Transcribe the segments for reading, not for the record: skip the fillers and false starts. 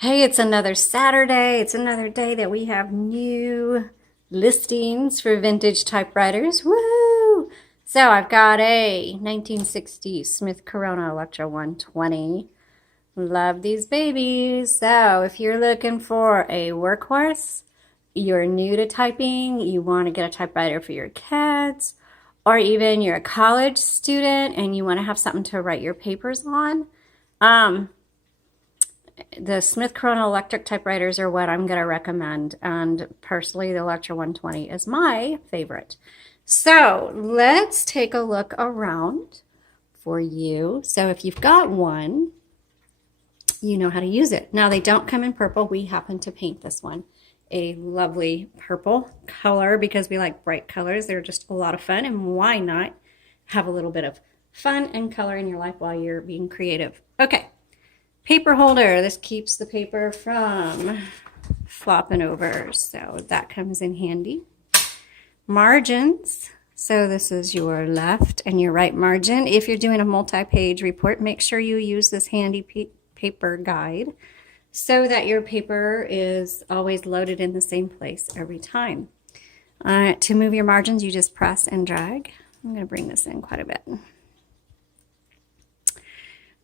Hey, it's another Saturday. It's another day that we have new listings for vintage typewriters. Woo! So I've got a 1960 Smith Corona Electra 120. Love these babies. So if you're looking for a workhorse, you're new to typing, you want to get a typewriter for your kids, or even you're a college student and you want to have something to write your papers on, um, the Smith Corona electric typewriters are what I'm going to recommend. And personally, the Electra 120 is my favorite. So let's take a look around for you. So if you've got one, you know how to use it. Now they don't come in purple. We happen to paint this one a lovely purple color because we like bright colors. They're just a lot of fun, and why not have a little bit of fun and color in your life while you're being creative. Okay. Paper holder. This keeps the paper from flopping over, so that comes in handy. Margins. So this is your left and your right margin. If you're doing a multi-page report, make sure you use this handy paper guide so that your paper is always loaded in the same place every time. To move your margins, you just press and drag. I'm going to bring this in quite a bit.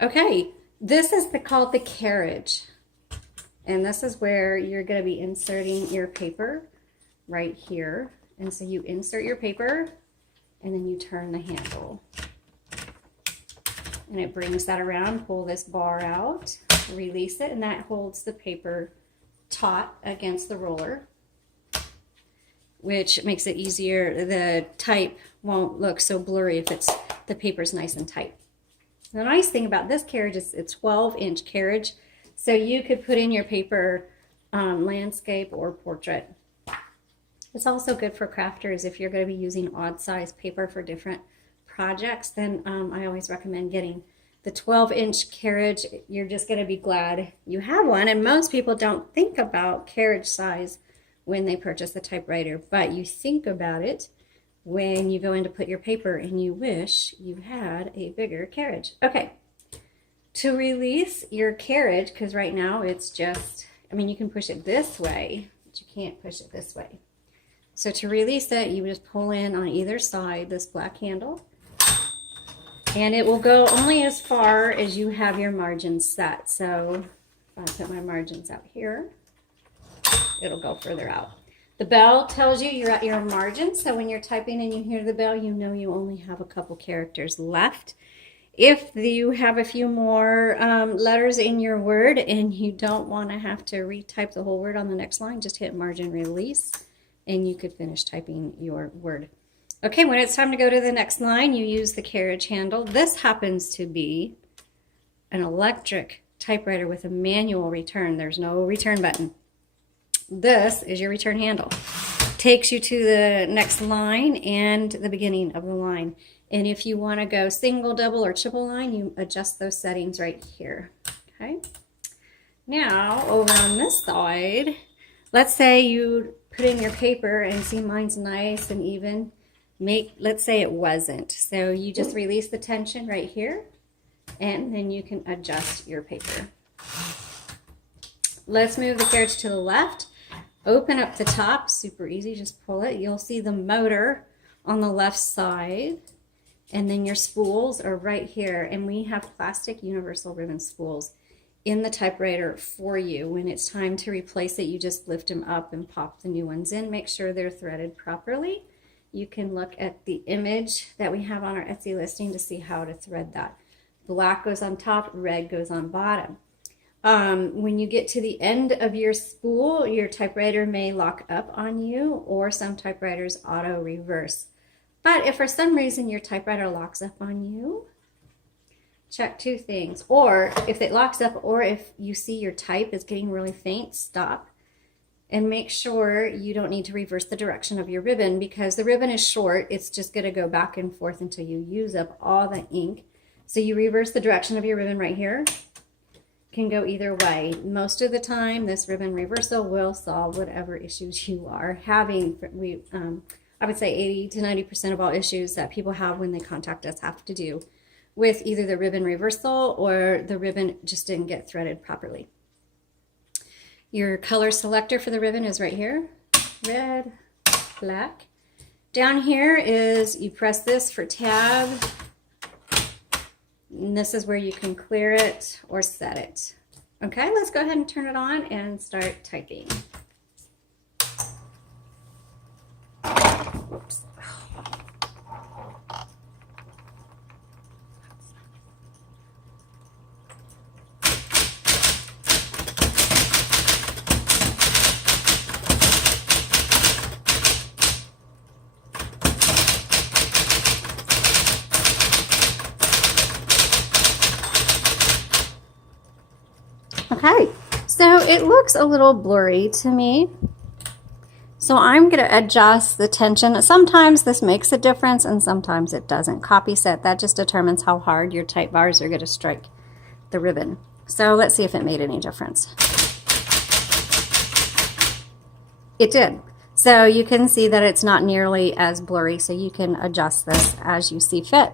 Okay. This is called the carriage, and this is where you're going to be inserting your paper right here. And so you insert your paper and then you turn the handle and it brings that around. Pull this bar out, release it, and that holds the paper taut against the roller, which makes it easier. The type won't look so blurry if the paper's nice and tight. The nice thing about this carriage is it's 12-inch carriage, so you could put in your paper landscape or portrait. It's also good for crafters if you're going to be using odd size paper for different projects. Then I always recommend getting the 12-inch carriage. You're just going to be glad you have one, and most people don't think about carriage size when they purchase a typewriter, but you think about it when you go in to put your paper and you wish you had a bigger carriage. Okay, to release your carriage, because right now it's just, you can push it this way, but you can't push it this way. So to release it, you just pull in on either side this black handle, and it will go only as far as you have your margins set. So if I put my margins out here, it'll go further out. The bell tells you you're at your margin, so when you're typing and you hear the bell, you know you only have a couple characters left. If you have a few more letters in your word and you don't want to have to retype the whole word on the next line, just hit margin release and you could finish typing your word. Okay, when it's time to go to the next line, you use the carriage handle. This happens to be an electric typewriter with a manual return. There's no return button. This is your return handle. Takes you to the next line and the beginning of the line. And if you want to go single, double, or triple line, you adjust those settings right here. Okay. Now, over on this side, let's say you put in your paper and see mine's nice and even. Let's say it wasn't. So you just release the tension right here, and then you can adjust your paper. Let's move the carriage to the left. Open up the top, super easy, just pull it. You'll see the motor on the left side, and then your spools are right here. And we have plastic universal ribbon spools in the typewriter for you. When it's time to replace it, you just lift them up and pop the new ones in. Make sure they're threaded properly. You can look at the image that we have on our Etsy listing to see how to thread that. Black goes on top, red goes on bottom. When you get to the end of your spool, your typewriter may lock up on you, or some typewriters auto reverse. But if for some reason your typewriter locks up on you, check two things. Or if it locks up, or if you see your type is getting really faint, stop and make sure you don't need to reverse the direction of your ribbon, because the ribbon is short. It's just going to go back and forth until you use up all the ink. So you reverse the direction of your ribbon right here. Can go either way. Most of the time, this ribbon reversal will solve whatever issues you are having. I would say 80 to 90% of all issues that people have when they contact us have to do with either the ribbon reversal or the ribbon just didn't get threaded properly. Your color selector for the ribbon is right here. Red, black. Down here is, you press this for tab. And this is where you can clear it or set it. Okay, let's go ahead and turn it on and start typing. Whoops. Okay, so it looks a little blurry to me. So I'm going to adjust the tension. Sometimes this makes a difference and sometimes it doesn't. Copy set, that just determines how hard your type bars are going to strike the ribbon. So let's see if it made any difference. It did. So you can see that it's not nearly as blurry, so you can adjust this as you see fit.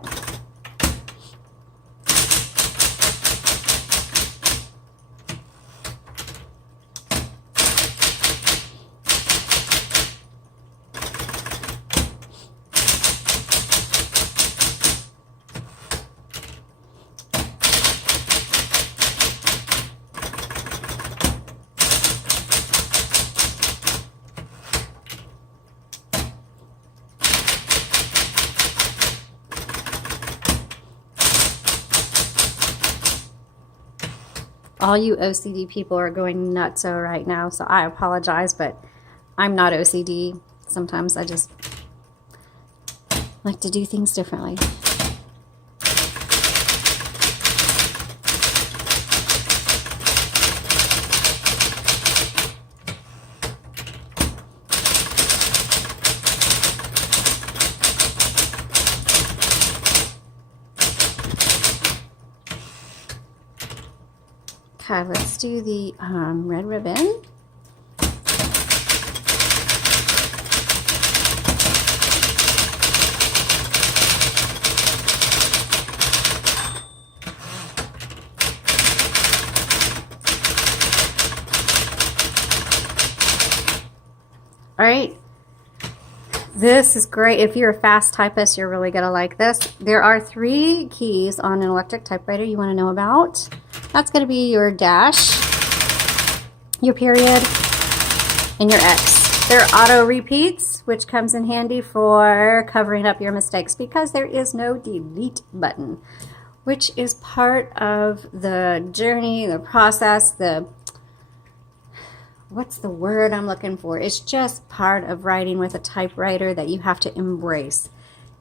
All you OCD people are going nutso right now, so I apologize, but I'm not OCD. Sometimes I just like to do things differently. Okay, let's do the red ribbon. All right, this is great. If you're a fast typist, you're really gonna like this. There are 3 keys on an electric typewriter you wanna know about. That's going to be your dash, your period, and your X. They're auto repeats, which comes in handy for covering up your mistakes because there is no delete button, which is part of the journey, the process, what's the word I'm looking for? It's just part of writing with a typewriter that you have to embrace.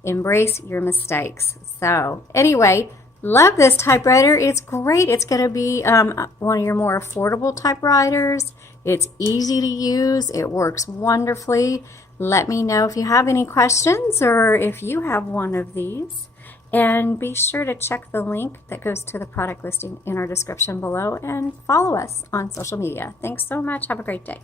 Embrace your mistakes. So anyway, love this typewriter. It's great. It's going to be one of your more affordable typewriters. It's easy to use. It works wonderfully. Let me know if you have any questions or if you have one of these. And be sure to check the link that goes to the product listing in our description below and follow us on social media. Thanks so much. Have a great day.